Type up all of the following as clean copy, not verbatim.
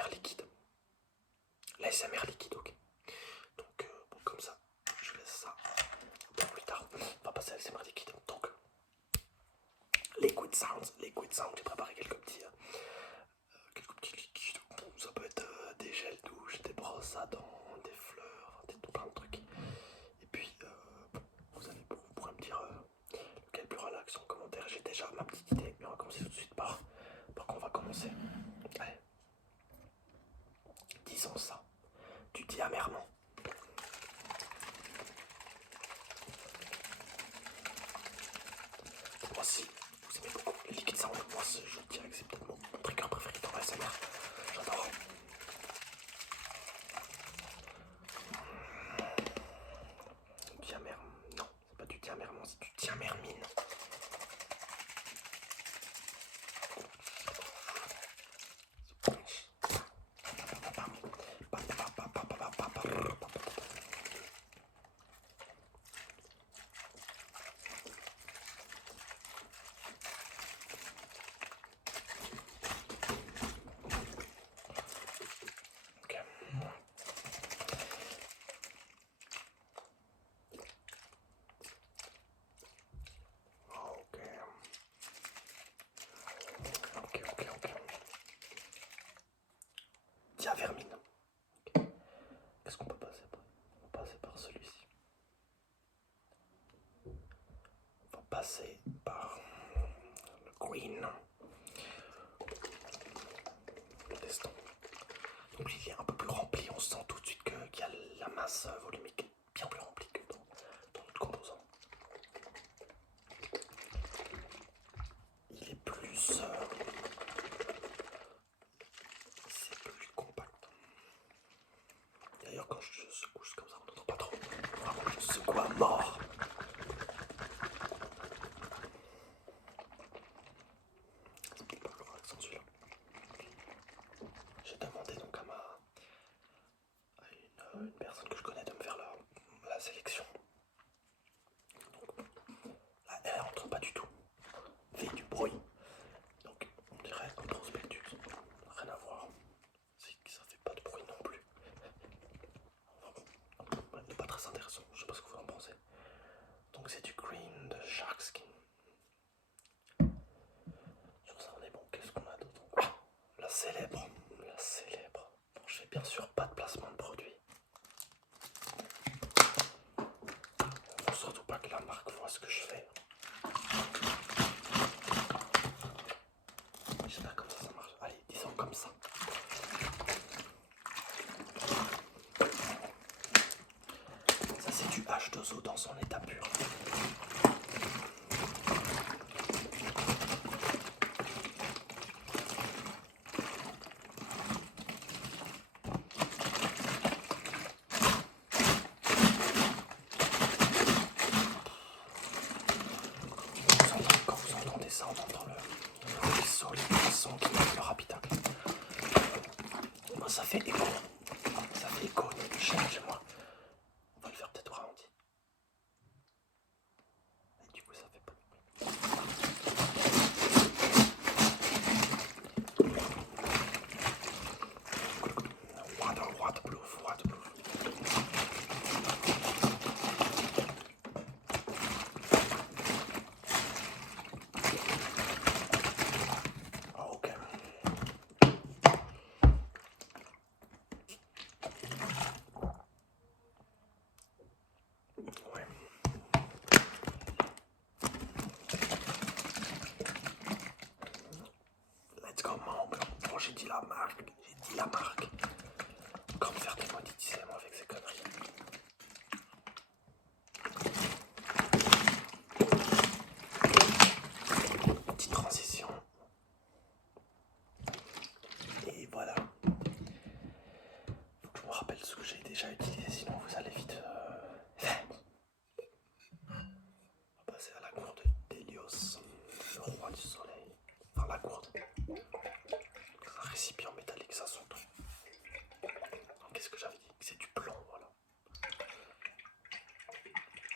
l'ASMR liquide. L'ASMR liquide, ok. Donc, bon, comme ça, je laisse ça pour plus tard. On va passer à l'ASMR liquide. Donc, liquid sounds, j'ai préparé quelques petits liquides. Bon, ça peut être des gels douche, des brosses à dents, des fleurs, tout plein de trucs. Et puis, bon, vous pourrez me dire lequel est plus relax en commentaire. J'ai déjà ma petite idée, mais on va commencer tout de suite par quoi on va commencer. Allez, disons ça. Tu dis amèrement. Moi si vous aimez beaucoup les liquides sound, moi je dirais que c'est peut-être mon trigger préféré dans la SMR. J'adore. Diamère, non, c'est pas du diamèrement, c'est du diamèrmine. Diavermine. Qu'est-ce qu'on peut passer par? On va passer par celui-ci. On va passer par le green. Testons. Donc il est un peu plus rempli, on sent tout de suite qu'il y a la masse volumique bien plus remplie que dans notre composant. Il est plus... c'est plus compact. D'ailleurs quand je secoue comme ça, on n'entend pas trop. Vraiment, je secoue à mort. C'est pas plus relaxant celui-là. J'ai demandé donc à une personne que je connais de me faire la sélection. Donc, là, elle rentre pas du tout. Fait du bruit. Donc on dirait un prospectus. Rien à voir. C'est que ça fait pas de bruit non plus. Enfin bon, c'est pas très intéressant. Je sais pas ce que vous en pensez. Donc c'est du green de Shark Skin. Sur ça on est bon. Qu'est-ce qu'on a d'autre? Ah, la célèbre. La célèbre. Bon, je fais bien sûr pas de placement de produit. Faut surtout pas que la marque voit ce que je fais. Je sais pas comment ça marche. Allez, disons comme ça. Ça c'est du H2O dans son état pur. Quand vous entendez ça, on entend le ruisseau, les poissons qui mettent leur habitacle. Moi ça fait écho. Ça fait écho chez moi. On va le faire peut-être au ralenti. Et du coup ça fait pas de bruit. Waterproof. Ok. Ouais. Let's go mangue. Bon, j'ai dit la marque. Encore me faire démonétiser moi avec ces conneries. Petite transition. Et voilà. Faut que je me rappelle ce que j'ai déjà utilisé, sinon vous allez vite... On va passer à la gourde d'Hélios, le roi du soleil. Enfin la gourde. Un récipient métallique, ça s'entend. Qu'est-ce que j'avais dit? C'est du plomb, voilà.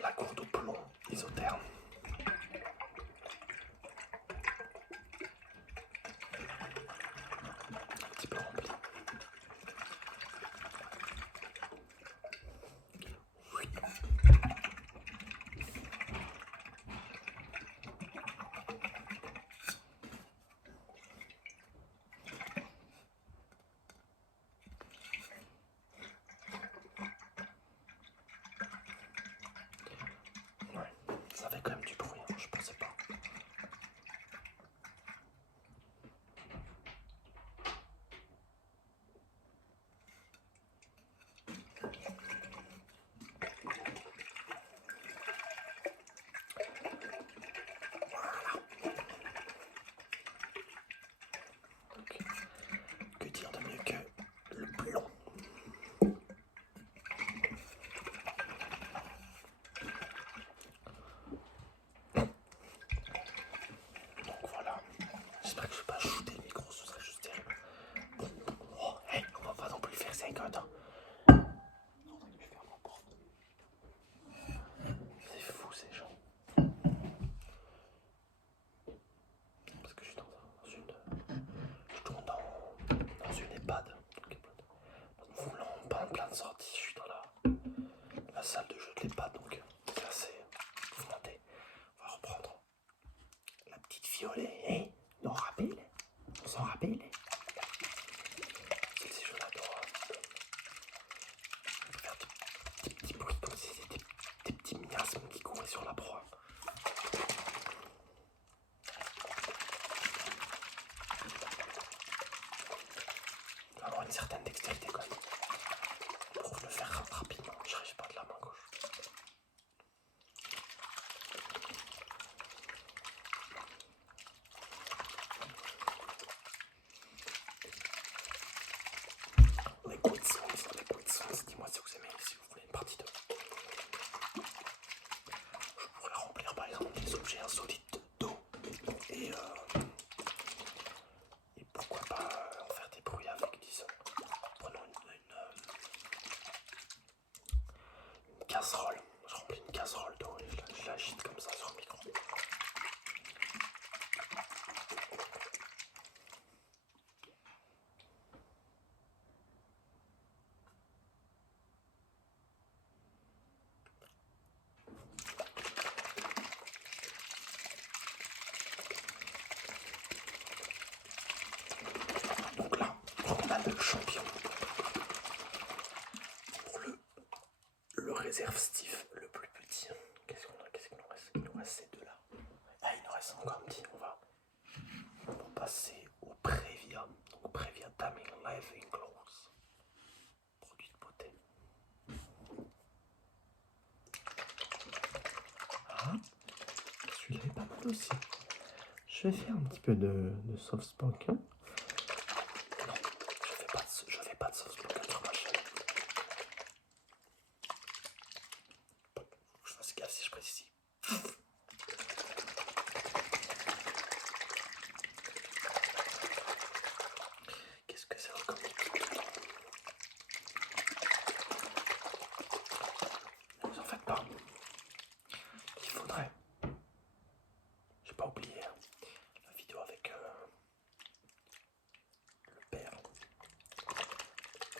La gourde au plomb isotherme. Un petit peu rempli. quand même du bruit, hein, je pensais pas. Que dire de mieux que le plomb? Donc voilà, j'espère que je vais pas shooter le micro, ce serait juste terrible. Bon, oh, hey, on va pas non plus faire 5 heures. C'est fou ces gens. Parce que je suis dans une EHPAD. Nous voulons plein de sorties. Je suis dans la salle de jeu de l'EHPAD, donc c'est assez mouvementé. On va reprendre la petite violet. Hey, on s'en rappelle. C'est je l'adore. Faire des petits bruits comme si c'était des petits miasmes qui couraient sur la proie. Il faut avoir une certaine dextérité quand même pour le faire rapidement. J'arrive pas de la main gauche. Liquid Sounds, dis-moi si vous aimez, si vous voulez une partie 2. Je pourrais remplir par exemple des objets insolites d'eau et pourquoi pas en faire des bruits avec, disons. Prenons une casserole. Je remplis une casserole d'eau et je l'agite comme ça sur le micro. Donc là, on a le champion pour le réserve Steve, le plus petit. Qu'est-ce qu'il nous reste? Il nous reste ces deux là. Ah, il nous reste encore un petit. On va passer au Previa. Donc Previa Daming Living Gloss. Produit de beauté. Ah, celui-là est pas mal aussi. Je vais faire un petit peu de soft spoken. Non, je fais pas de soft spoken sur ma chaîne. Je fasse gaffe si je précise. Qu'est-ce que c'est comme ne vous en faites pas. Il faudrait. J'ai pas oublié la vidéo avec le père.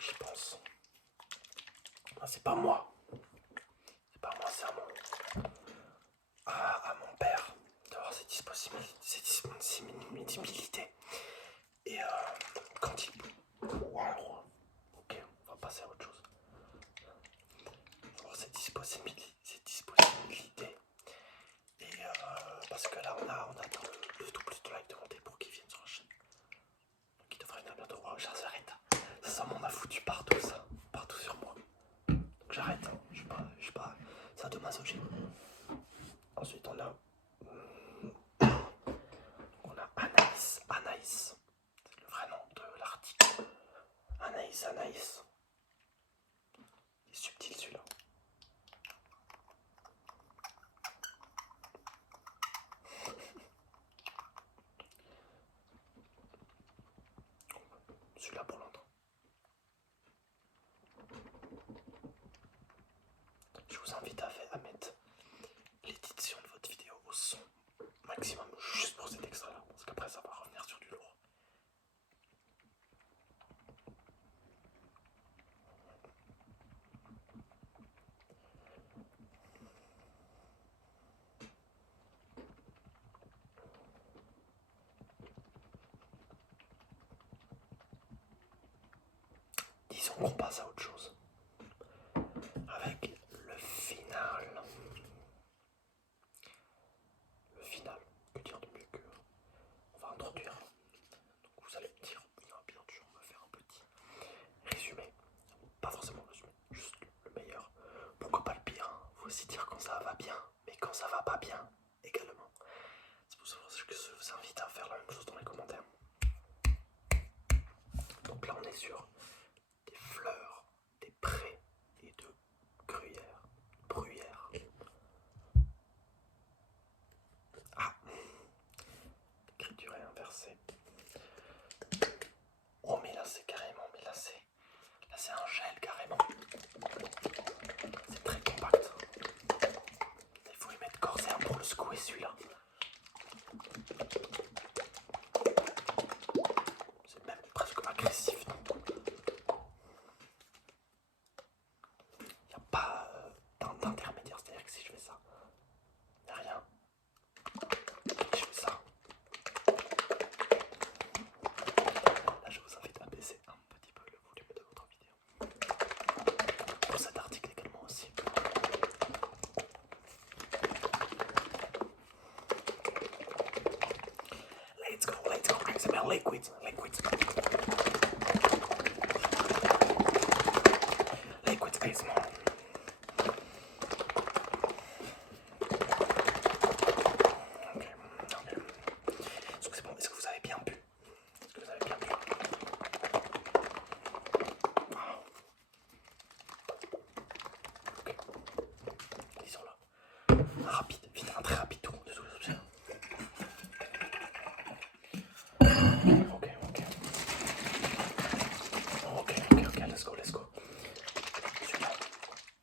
J'y pense. Ah, c'est pas moi. C'est pas moi, c'est à mon père d'avoir ses disponibilités. Et quand il... Wow. Ok, on va passer à autre chose. Avoir ses disponibilités. Et parce que là, on attend le tout plus de likes de monter pour qu'il vienne sur la chaîne. Donc il devrait venir bientôt. Oh, j'arrête. Ça m'en a foutu partout, ça. Partout sur moi. Donc j'arrête. Hein. Je suis pas sadomasochiste. Ensuite, on a Anaïs. C'est le vrai nom de l'article. Anaïs. Il est subtil celui-là. Celui-là pour longtemps. Je vous invite à mettre l'édition de votre vidéo au son maximum juste pour cet extrait là, parce qu'après ça va revenir sur du lourd. Disons qu'on passe à autre chose avec le final. dire quand ça va bien, mais quand ça va pas bien également. C'est pour ça que je vous invite à faire la même chose dans les commentaires. Donc là on est sur des fleurs, des prés et de gruyère, bruyère. Ah, l'écriture est inversée. Oh mais là c'est carrément, là c'est un gel carrément. C'est très compact. Il faut y mettre corps et âme pour le secouer celui-là. C'est même presque agressif, non? Il n'y a pas d'intermédiaire, c'est-à-dire que si je fais ça, il n'y a rien. Et je fais ça. Là je vous invite à baisser un petit peu le volume de votre vidéo. Pour cet article également aussi. Let's go, ASMR liquids. Liquids ASMR. Ok. Est-ce que c'est bon? Est-ce que vous avez bien bu? Ok. Disons là. Rapide, vite, un très rapide tour de tout ça. Ok, let's go. Celui-là,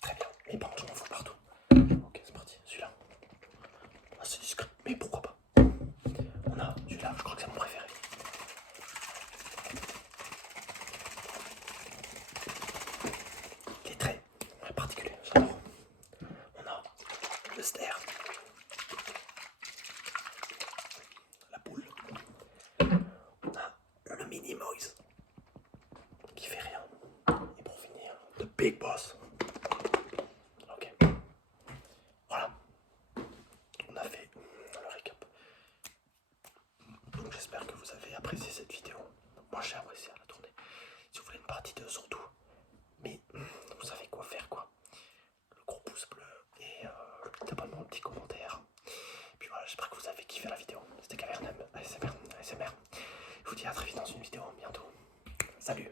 très bien. Mais par contre, je m'en fous partout. Ok, c'est parti, celui-là. Ah, c'est discret, mais pourquoi pas? On a celui-là, je crois que c'est mon préféré. Il est très particulier, j'adore. On a le ster, la boule. On a le mini Moise qui fait rien. Et pour finir, le Big Boss. Ok. Voilà. On a fait le récap. Donc j'espère que vous avez apprécié cette vidéo. Moi j'ai apprécié à la tournée. Si vous voulez une partie 2 surtout. Mais vous savez quoi faire quoi. Le gros pouce bleu et l'abonnement, le petit commentaire. Puis voilà, j'espère que vous avez kiffé la vidéo. C'était Cavernam ASMR. Je vous dis à très vite dans une vidéo bientôt. Salut.